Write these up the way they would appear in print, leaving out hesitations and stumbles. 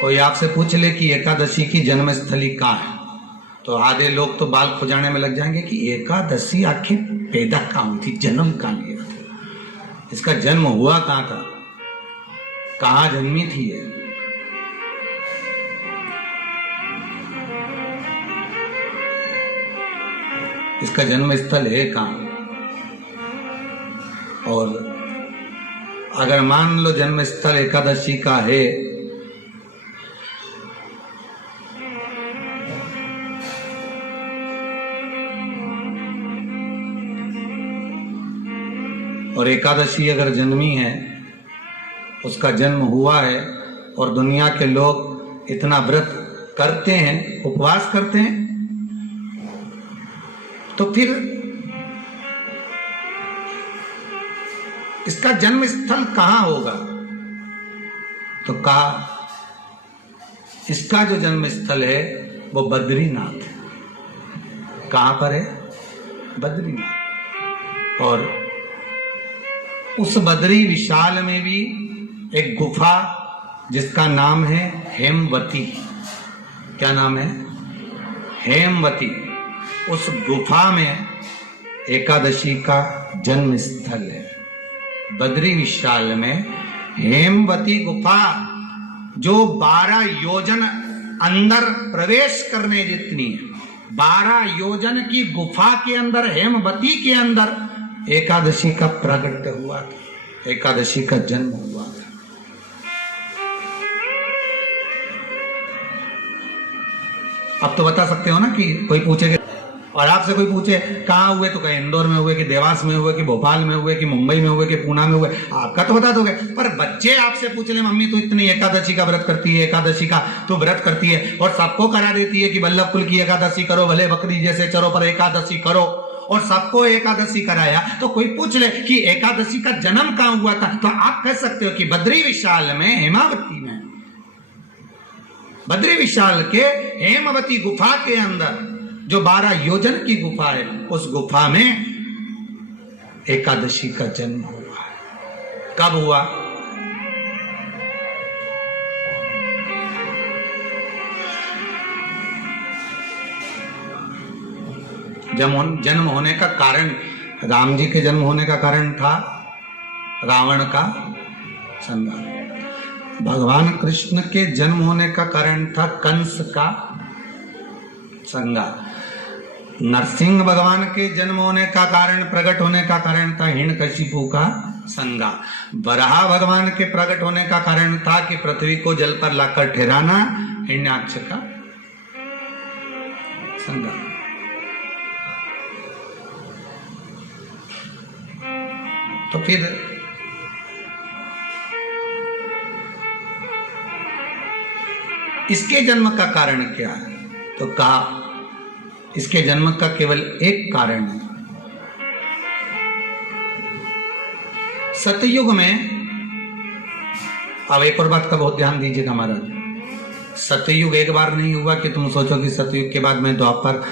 कोई आपसे पूछ ले कि एकादशी की जन्मस्थली कहाँ है, तो आधे लोग तो बाल खुजाने में लग जाएंगे कि एकादशी आखिर पैदा कहाँ हुई थी, जन्म कहाँ लिया था, इसका जन्म हुआ कहाँ था, कहाँ जन्मी थी ये। इसका जन्म स्थल है कहाँ। और अगर मान लो जन्म स्थल एकादशी का है, और एकादशी अगर जन्मी है, उसका जन्म हुआ है, और दुनिया के लोग इतना व्रत करते हैं, उपवास करते हैं, तो फिर इसका जन्म स्थल कहां होगा। तो कहा इसका जो जन्म स्थल है वो बद्रीनाथ है। कहां पर है? बद्रीनाथ। और उस बद्री विशाल में भी एक गुफा जिसका नाम है हेमवती। क्या नाम है? हेमवती। उस गुफा में एकादशी का जन्म स्थल है। बद्री विशाल में हेमवती गुफा, जो 12 योजन अंदर प्रवेश करने जितनी है, 12 योजन की गुफा के अंदर, हेमवती के अंदर एकादशी का प्रकट हुआ था, एकादशी का जन्म हुआ था। अब तो बता सकते हो ना कि कोई पूछेगा, और आपसे कोई पूछे कहाँ हुए, तो कहीं इंदौर में हुए, कि देवास में हुए, कि भोपाल में हुए, कि मुंबई में हुए, कि पूना में हुए, आपका तो बता दोगे। पर बच्चे आपसे पूछ ले, मम्मी तू इतनी एकादशी का व्रत करती है, एकादशी का तू व्रत करती है, और सबको करा देती है कि वल्लभ कुल की एकादशी करो, भले बकरी जैसे चरो पर एकादशी करो, और सबको एकादशी कराया। तो कोई पूछ ले कि एकादशी का जन्म कहाँ हुआ था, तो आप कह सकते हो कि बद्री विशाल में, हेमावती में, बद्री विशाल के हेमवती गुफा के अंदर जो 12 योजन की गुफा है, उस गुफा में एकादशी का जन्म हुआ है। कब हुआ? जन्म होने का कारण, राम जी के जन्म होने का कारण था रावण का संहार। भगवान कृष्ण के जन्म होने का कारण था कंस का संहार। नरसिंह भगवान के जन्म होने का कारण, प्रकट होने का कारण था हिरण्यकशिपु का संहार। वराह भगवान के प्रकट होने का कारण था कि पृथ्वी को जल पर लाकर ठहराना, हिरण्याक्ष का संहार। तो फिर इसके जन्म का कारण क्या है? तो कहा इसके जन्म का केवल एक कारण है। सतयुग में, अब एक और बात का बहुत ध्यान दीजिएगा महाराज, सतयुग एक बार नहीं हुआ कि तुम सोचो कि सतयुग के बाद में द्वापर,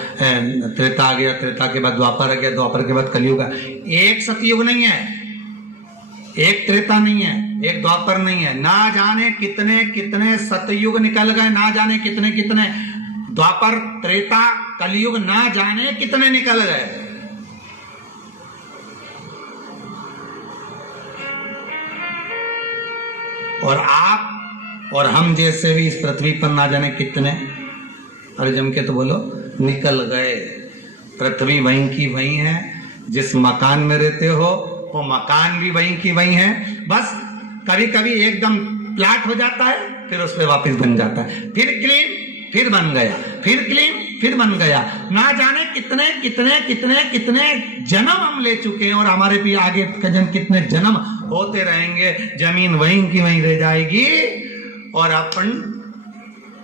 त्रेता आ गया, त्रेता के बाद द्वापर आ गया, द्वापर के बाद कलयुग। एक सतयुग नहीं है, एक त्रेता नहीं है, एक द्वापर नहीं है। ना जाने कितने कितने सतयुग निकल गए, ना जाने कितने कितने द्वापर, त्रेता, कलयुग, ना जाने कितने निकल गए। और आप और हम जैसे भी इस पृथ्वी पर ना जाने कितने, अरे जम के तो बोलो, निकल गए। पृथ्वी वहीं की वहीं है, जिस मकान में रहते हो वो मकान भी वहीं की वहीं है। बस कभी कभी एकदम प्लाट हो जाता है, फिर उस पर वापिस बन जाता है, फिर क्लीन, फिर बन गया, फिर क्लीन, फिर बन गया। ना जाने कितने कितने कितने कितने जन्म हम ले चुके हैं, और हमारे भी आगे कितने जन्म होते रहेंगे। जमीन वहीं की वहीं रह जाएगी और अपन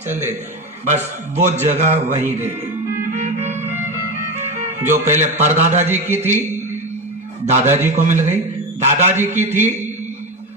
चले जाए, बस वो जगह वहीं रह गई। जो पहले परदादाजी की थी, दादाजी को मिल गई, दादाजी की थी,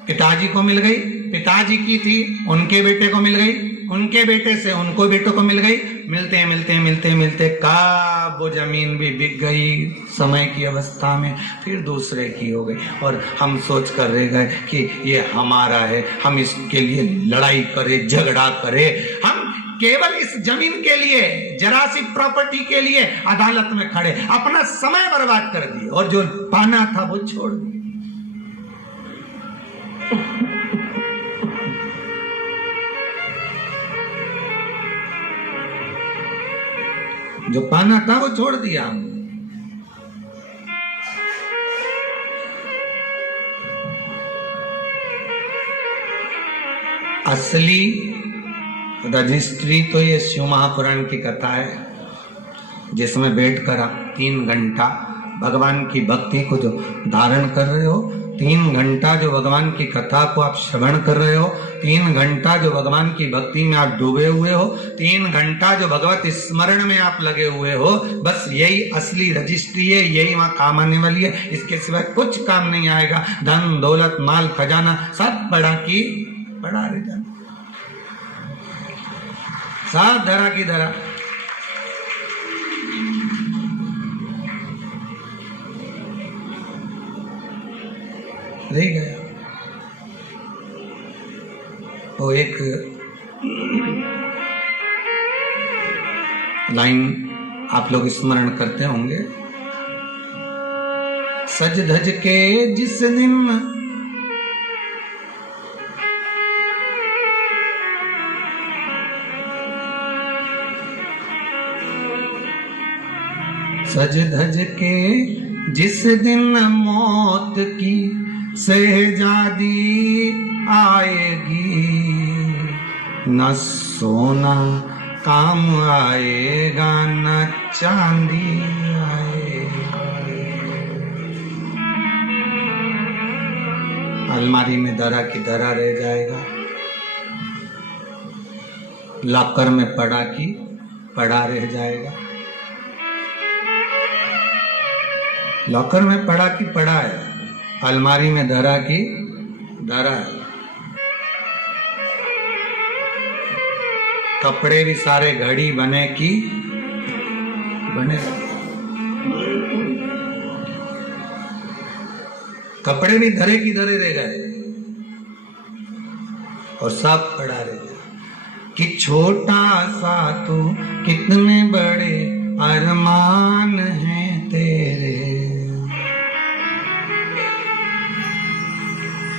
पिताजी को मिल गई, पिताजी की थी, उनके बेटे को मिल गई, उनके बेटे से उनको बेटों को मिल गई, मिलते मिलते मिलते मिलते कब वो जमीन भी बिक गई समय की अवस्था में, फिर दूसरे की हो गई और हम सोच कर रह गए कि ये हमारा है, हम इसके लिए लड़ाई करें, झगड़ा करें। हम केवल इस जमीन के लिए, जरा सी प्रॉपर्टी के लिए अदालत में खड़े, अपना समय बर्बाद कर दिए और जो पाना था वो छोड़ दिया। जो पाना था वो छोड़ दिया हम। असली रजिस्ट्री तो ये शिव महापुराण की कथा है, जिसमें बैठकर आप 3 घंटा भगवान की भक्ति को जो धारण कर रहे हो, 3 घंटा जो भगवान की कथा को आप श्रवण कर रहे हो, 3 घंटा जो भगवान की भक्ति में आप डूबे हुए हो, 3 घंटा जो भगवत स्मरण में आप लगे हुए हो, बस यही असली रजिस्ट्री है, यही वहां काम आने वाली है। इसके सिवाय कुछ काम नहीं आएगा। धन दौलत माल खजाना सब बड़ा की बड़ा रह जाना, सब धरा की धरा। रह गया वो एक लाइन आप लोग स्मरण करते होंगे, सज धज के जिस दिन सज धज के जिस दिन मौत की शहजादी आएगी, न सोना काम आएगा न चांदी आएगा। अलमारी में धरा की धरा रह जाएगा, लॉकर में पड़ा की पड़ा रह जाएगा। लॉकर में पड़ा की पड़ा है, अलमारी में धरा की धरा है। कपड़े भी सारे घड़ी बने की बने, कपड़े भी धरे की धरे रह गए और सब पड़ा रह गया। कि छोटा सा तो कितने बड़े अरमान हैं तेरे,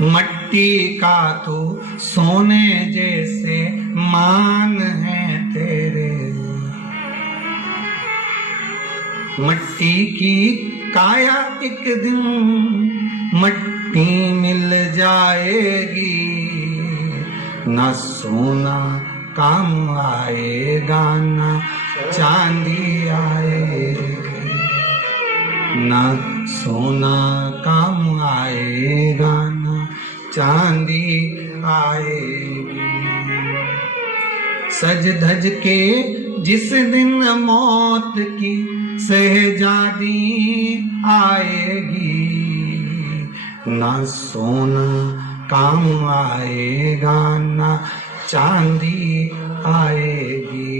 मट्टी का तो सोने जैसे मान है तेरे। मट्टी की काया एक दिन मट्टी मिल जाएगी, न सोना काम आएगा न चांदी आएगी, न सोना काम आएगा न चांदी आएगी। सज धज के जिस दिन मौत की शहजादी आएगी, न सोना काम आएगा न चांदी आएगी,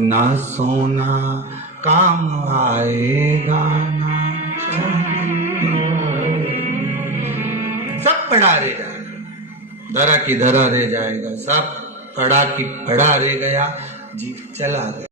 न सोना काम आएगा न चांदी। सब पड़ा रह जाएगा, धरा की धरा रह जाएगा, सब पड़ा की पड़ा रह गया, जी चला गया।